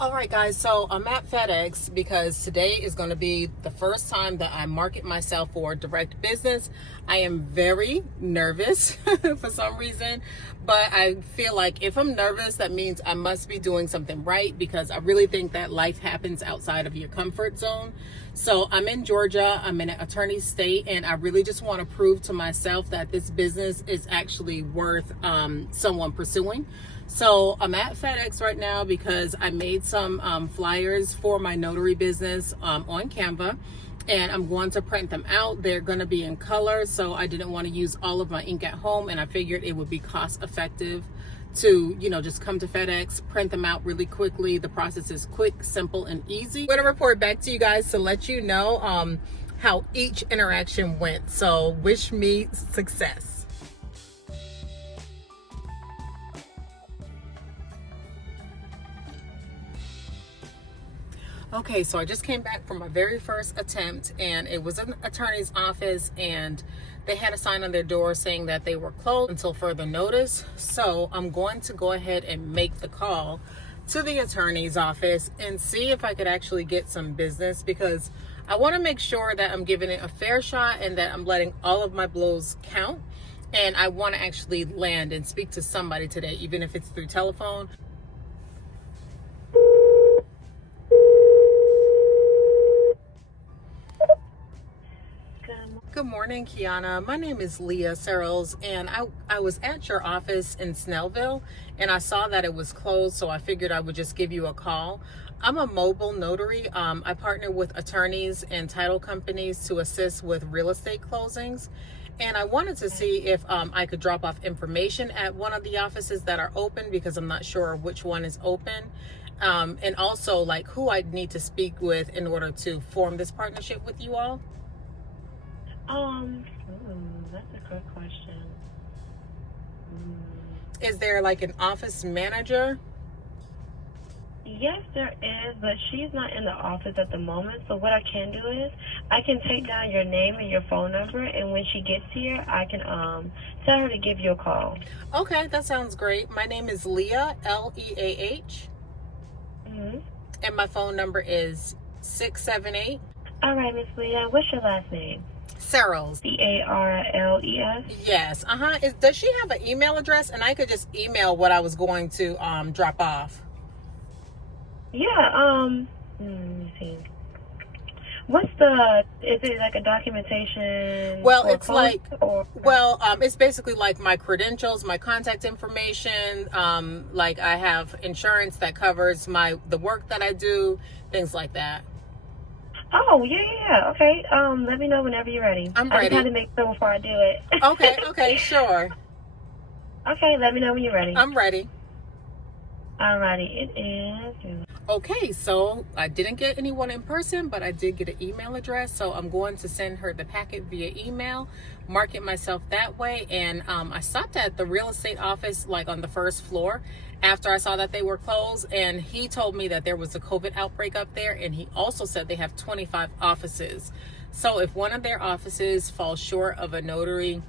All right, guys, so I'm at FedEx because today is going to be the first time that I market myself for direct business. I am very nervous for some reason, but I feel like if I'm nervous, that means I must be doing something right, because I really think that life happens outside of your comfort zone. So I'm in Georgia, I'm in an attorney state, and I really just want to prove to myself that this business is actually worth someone pursuing. So I'm at FedEx right now because I made some flyers for my notary business on Canva, and I'm going to print them out. They're going to be in color, so I didn't want to use all of my ink at home, and I figured it would be cost effective to, just come to FedEx, print them out really quickly. The process is quick, simple, and easy. I'm going to report back to you guys to let you know how each interaction went. So wish me success. Okay, so I just came back from my very first attempt, and it was an attorney's office, and they had a sign on their door saying that they were closed until further notice. So I'm going to go ahead and make the call to the attorney's office and see if I could actually get some business, because I want to make sure that I'm giving it a fair shot and that I'm letting all of my blows count. And I want to actually land and speak to somebody today, even if it's through telephone. Good morning, Kiana. My name is Leah Searles, and I was at your office in Snellville, and I saw that it was closed, so I figured I would just give you a call. I'm a mobile notary. I partner with attorneys and title companies to assist with real estate closings, and I wanted to see if I could drop off information at one of the offices that are open, because I'm not sure which one is open, and also like who I need to speak with in order to form this partnership with you all. That's a good question. Is there like an office manager? Yes, there is, but she's not in the office at the moment. So what I can do is I can take down your name and your phone number, and when she gets here, I can tell her to give you a call. Okay, that sounds great. My name is Leah, Leah. And my phone number is 678. All right, Miss Leah, what's your last name? Searles. Searles? Yes. Does she have an email address? And I could just email what I was going to drop off. Yeah, let me see. Is it like a documentation? Well, it's like, it's basically like my credentials, my contact information. Like I have insurance that covers the work that I do, things like that. Oh, yeah. Okay. Let me know whenever you're ready. I'm ready. I just had to make sure before I do it. Okay, sure. Okay, let me know when you're ready. I'm ready. Alrighty, it is. Okay, so I didn't get anyone in person, but I did get an email address. So I'm going to send her the packet via email, market myself that way. And I stopped at the real estate office, like on the first floor, after I saw that they were closed. And he told me that there was a COVID outbreak up there. And he also said they have 25 offices. So if one of their offices falls short of a notary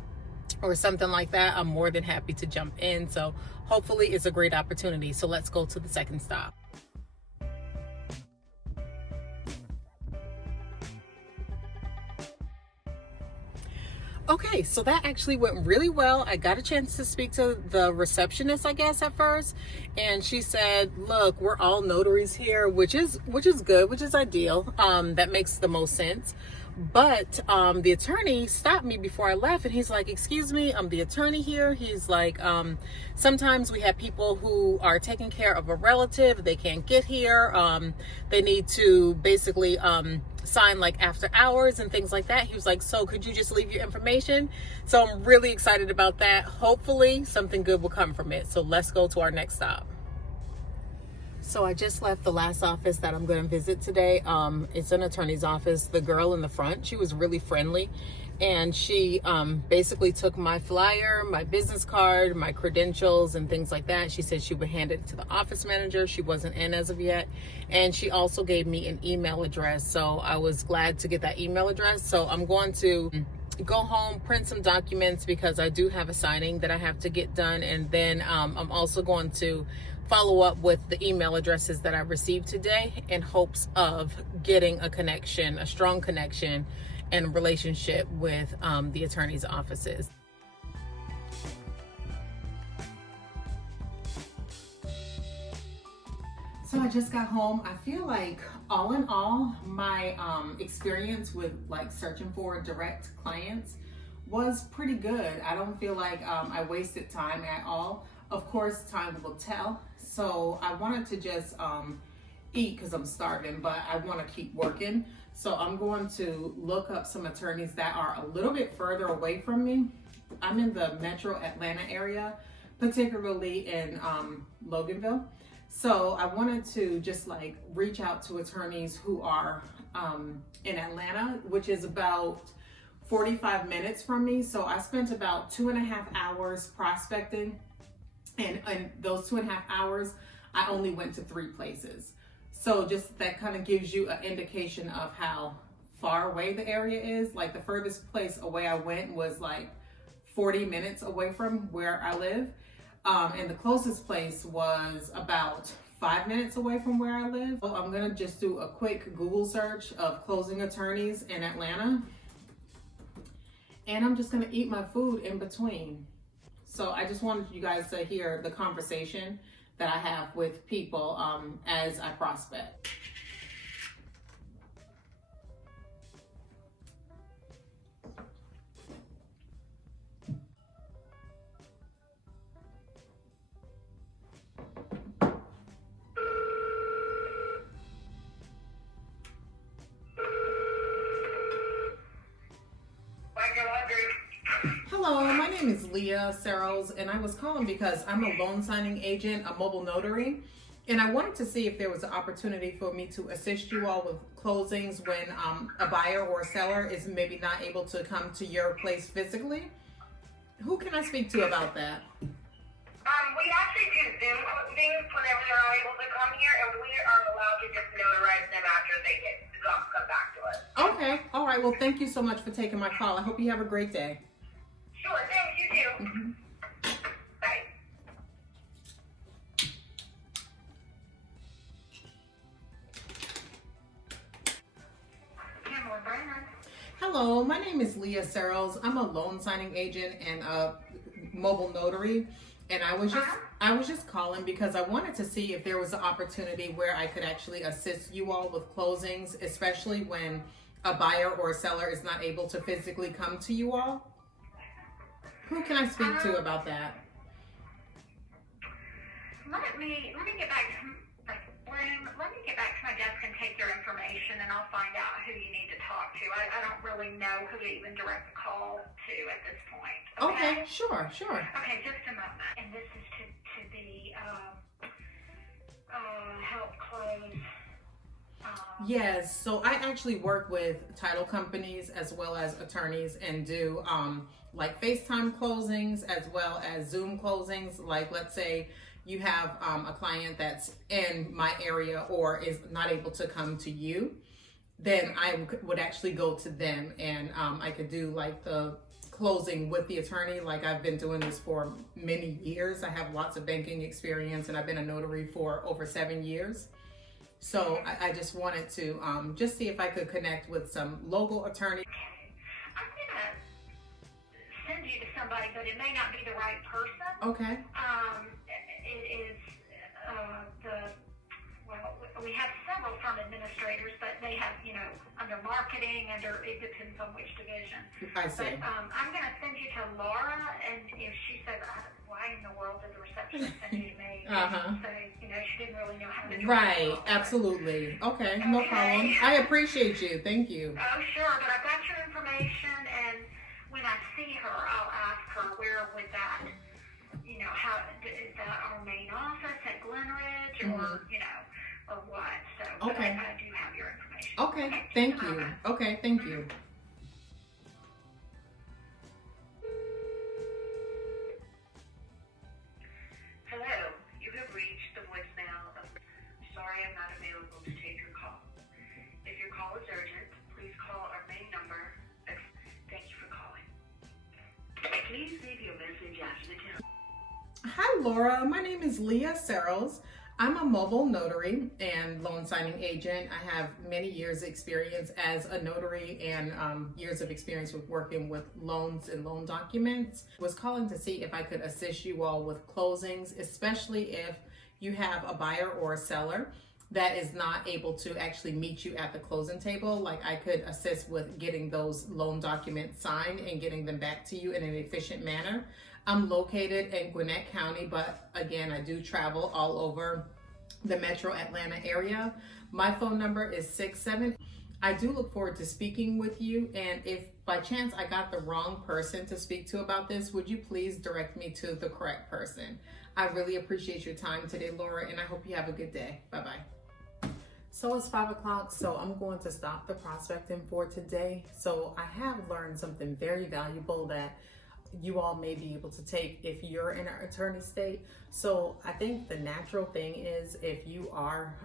or something like that, I'm more than happy to jump in. So hopefully it's a great opportunity. So let's go to the second stop. Okay, so that actually went really well. I got a chance to speak to the receptionist, I guess, at first, and she said, "Look, we're all notaries here," which is good, which is ideal. That makes the most sense. But the attorney stopped me before I left, and he's like, "Excuse me, I'm the attorney here." He's like, sometimes we have people who are taking care of a relative, they can't get here, they need to basically sign like after hours and things like that. He was like, "So could you just leave your information?" So I'm really excited about that. Hopefully something good will come from it. So let's go to our next stop. So I just left the last office that I'm going to visit today. It's an attorney's office. The girl in the front, she was really friendly, and she basically took my flyer, my business card, my credentials, and things like that. She said she would hand it to the office manager. She wasn't in as of yet, and she also gave me an email address. So I was glad to get that email address. So I'm going to go home, print some documents, because I do have a signing that I have to get done, and then I'm also going to follow up with the email addresses that I received today in hopes of getting a connection, a strong connection and relationship with the attorney's offices. So I just got home. I feel like all in all, my experience with like searching for direct clients was pretty good. I don't feel like I wasted time at all. Of course, time will tell. So I wanted to just eat because I'm starving, but I want to keep working. So I'm going to look up some attorneys that are a little bit further away from me. I'm in the metro Atlanta area, particularly in Loganville. So I wanted to just like reach out to attorneys who are in Atlanta, which is about 45 minutes from me. So I spent about 2.5 hours prospecting, and in those 2.5 hours, I only went to 3 places. So just that kind of gives you an indication of how far away the area is. Like the furthest place away I went was like 40 minutes away from where I live. And the closest place was about 5 minutes away from where I live. So I'm gonna just do a quick Google search of closing attorneys in Atlanta. And I'm just gonna eat my food in between. So I just wanted you guys to hear the conversation that I have with people as I prospect. Hello, my name is Leah Searles, and I was calling because I'm a loan signing agent, a mobile notary, and I wanted to see if there was an opportunity for me to assist you all with closings when a buyer or a seller is maybe not able to come to your place physically. Who can I speak to about that? We actually do Zoom closings whenever they're not able to come here, and we are allowed to just notarize them after they come back to us. Okay, all right, well, thank you so much for taking my call. I hope you have a great day. Sure, thanks, you too. Mm-hmm. Bye. Hello, my name is Leah Searles. I'm a loan signing agent and a mobile notary. And I was just calling because I wanted to see if there was an opportunity where I could actually assist you all with closings, especially when a buyer or a seller is not able to physically come to you all. Who can I speak to about that? Let me get back to my room. Let me get back to my desk and take your information, and I'll find out who you need to talk to. I don't really know who to even direct the call to at this point. Okay, sure. Okay, just a moment. And this is to the help close. Yes, so I actually work with title companies as well as attorneys and do like FaceTime closings as well as Zoom closings. Like let's say you have a client that's in my area or is not able to come to you, then I would actually go to them and I could do like the closing with the attorney. Like I've been doing this for many years. I have lots of banking experience and I've been a notary for over 7 years. So I just wanted to just see if I could connect with some local attorneys. I'm gonna send you to somebody, but it may not be the right person. Okay. It is we have several firm administrators, but they have, under marketing, it depends on which division. I see. But I'm going to send you to Laura, and if she says, why in the world did the receptionist send you to me? Say, she didn't really know how to do it. Right, absolutely. Okay, no problem. I appreciate you. Thank you. Oh, sure, but I've got your information, and when I see her, I'll ask her where would that, how is that our main office at Glenridge, or, or what. So, okay. But I do have your information. Okay, thank you. Okay, thank you. Hello, you have reached the voicemail of... Sorry, I'm not available to take your call. If your call is urgent, please call our main number. Thank you for calling. Please leave your message after the tone. Hi Laura, my name is Leah Searles. I'm a mobile notary and loan signing agent. I have many years experience as a notary and years of experience with working with loans and loan documents. Was calling to see if I could assist you all with closings, especially if you have a buyer or a seller that is not able to actually meet you at the closing table. Like, I could assist with getting those loan documents signed and getting them back to you in an efficient manner. I'm located in Gwinnett County, but again, I do travel all over the metro Atlanta area. My phone number is 67. I do look forward to speaking with you, and if by chance I got the wrong person to speak to about this, would you please direct me to the correct person? I really appreciate your time today, Laura, and I hope you have a good day. Bye-bye. So it's 5 o'clock, so I'm going to stop the prospecting for today. So I have learned something very valuable that you all may be able to take if you're in an attorney state. So I think the natural thing is, if you are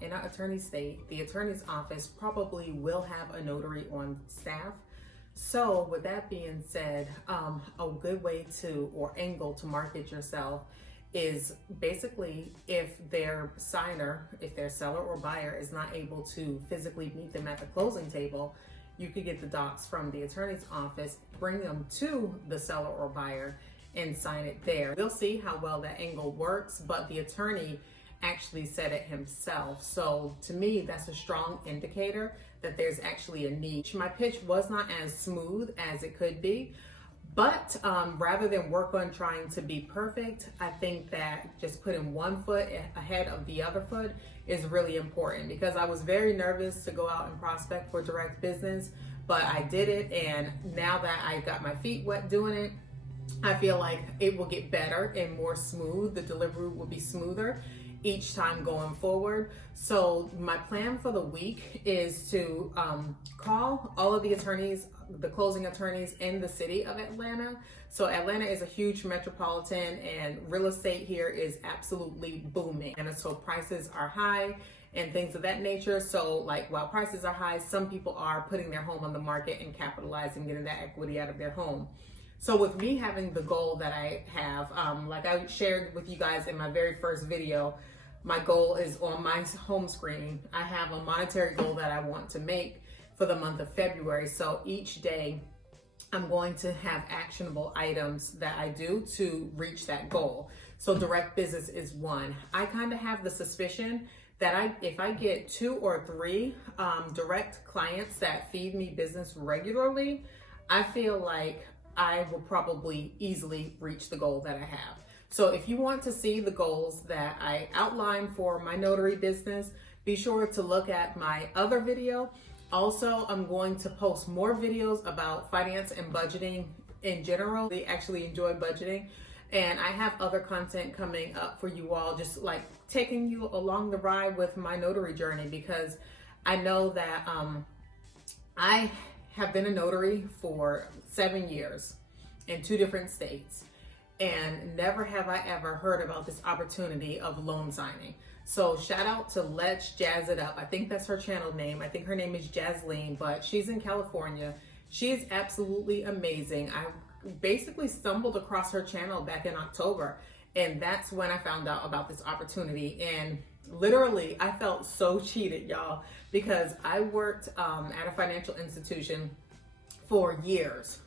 in an attorney state, the attorney's office probably will have a notary on staff. So with that being said, a good way to, or angle to market yourself is basically if their signer, if their seller or buyer is not able to physically meet them at the closing table, you could get the docs from the attorney's office, bring them to the seller or buyer, and sign it there. We'll see how well that angle works, but the attorney actually said it himself. So to me, that's a strong indicator that there's actually a need. My pitch was not as smooth as it could be, but rather than work on trying to be perfect, I think that just putting one foot ahead of the other foot is really important, because I was very nervous to go out and prospect for direct business, but I did it, and now that I got my feet wet doing it, I feel like it will get better and more smooth. The delivery will be smoother each time going forward. So my plan for the week is to call all of the attorneys, the closing attorneys in the city of Atlanta. So Atlanta is a huge metropolitan, and real estate here is absolutely booming. And so prices are high and things of that nature. So like, while prices are high, some people are putting their home on the market and capitalizing, getting that equity out of their home. So with me having the goal that I have, like I shared with you guys in my very first video, my goal is on my home screen. I have a monetary goal that I want to make for the month of February. So each day I'm going to have actionable items that I do to reach that goal. So direct business is one. I kind of have the suspicion that if I get 2 or 3 direct clients that feed me business regularly, I feel like I will probably easily reach the goal that I have. So if you want to see the goals that I outlined for my notary business, be sure to look at my other video. Also, I'm going to post more videos about finance and budgeting in general. I actually enjoy budgeting, and I have other content coming up for you all, just like taking you along the ride with my notary journey, because I know that I have been a notary for 7 years in 2 different states, and never have I ever heard about this opportunity of loan signing. So shout out to Let's Jazz It Up. I think that's her channel name. I think her name is Jasleen, but she's in California. She is absolutely amazing. I basically stumbled across her channel back in October, and that's when I found out about this opportunity. And literally, I felt so cheated, y'all, because I worked at a financial institution for years,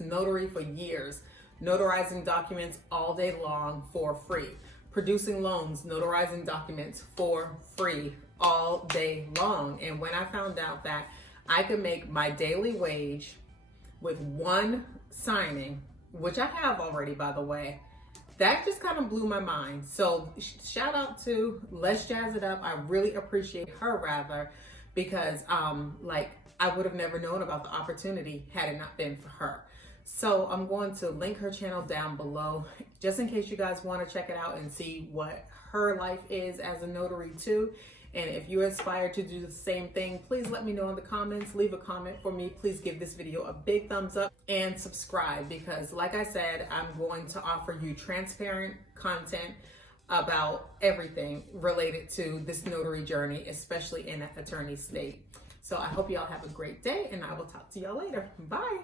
notary for years, notarizing documents all day long for free, producing loans, notarizing documents for free all day long. And when I found out that I could make my daily wage with one signing, which I have already, by the way, that just kind of blew my mind. So shout out to Let's Jazz It Up. I really appreciate her, rather, because like, I would have never known about the opportunity had it not been for her. So I'm going to link her channel down below, just in case you guys want to check it out and see what her life is as a notary too. And if you aspire to do the same thing, please let me know in the comments. Leave a comment for me. Please give this video a big thumbs up and subscribe, because like I said, I'm going to offer you transparent content about everything related to this notary journey, especially in an attorney state. So I hope y'all have a great day, and I will talk to y'all later. Bye.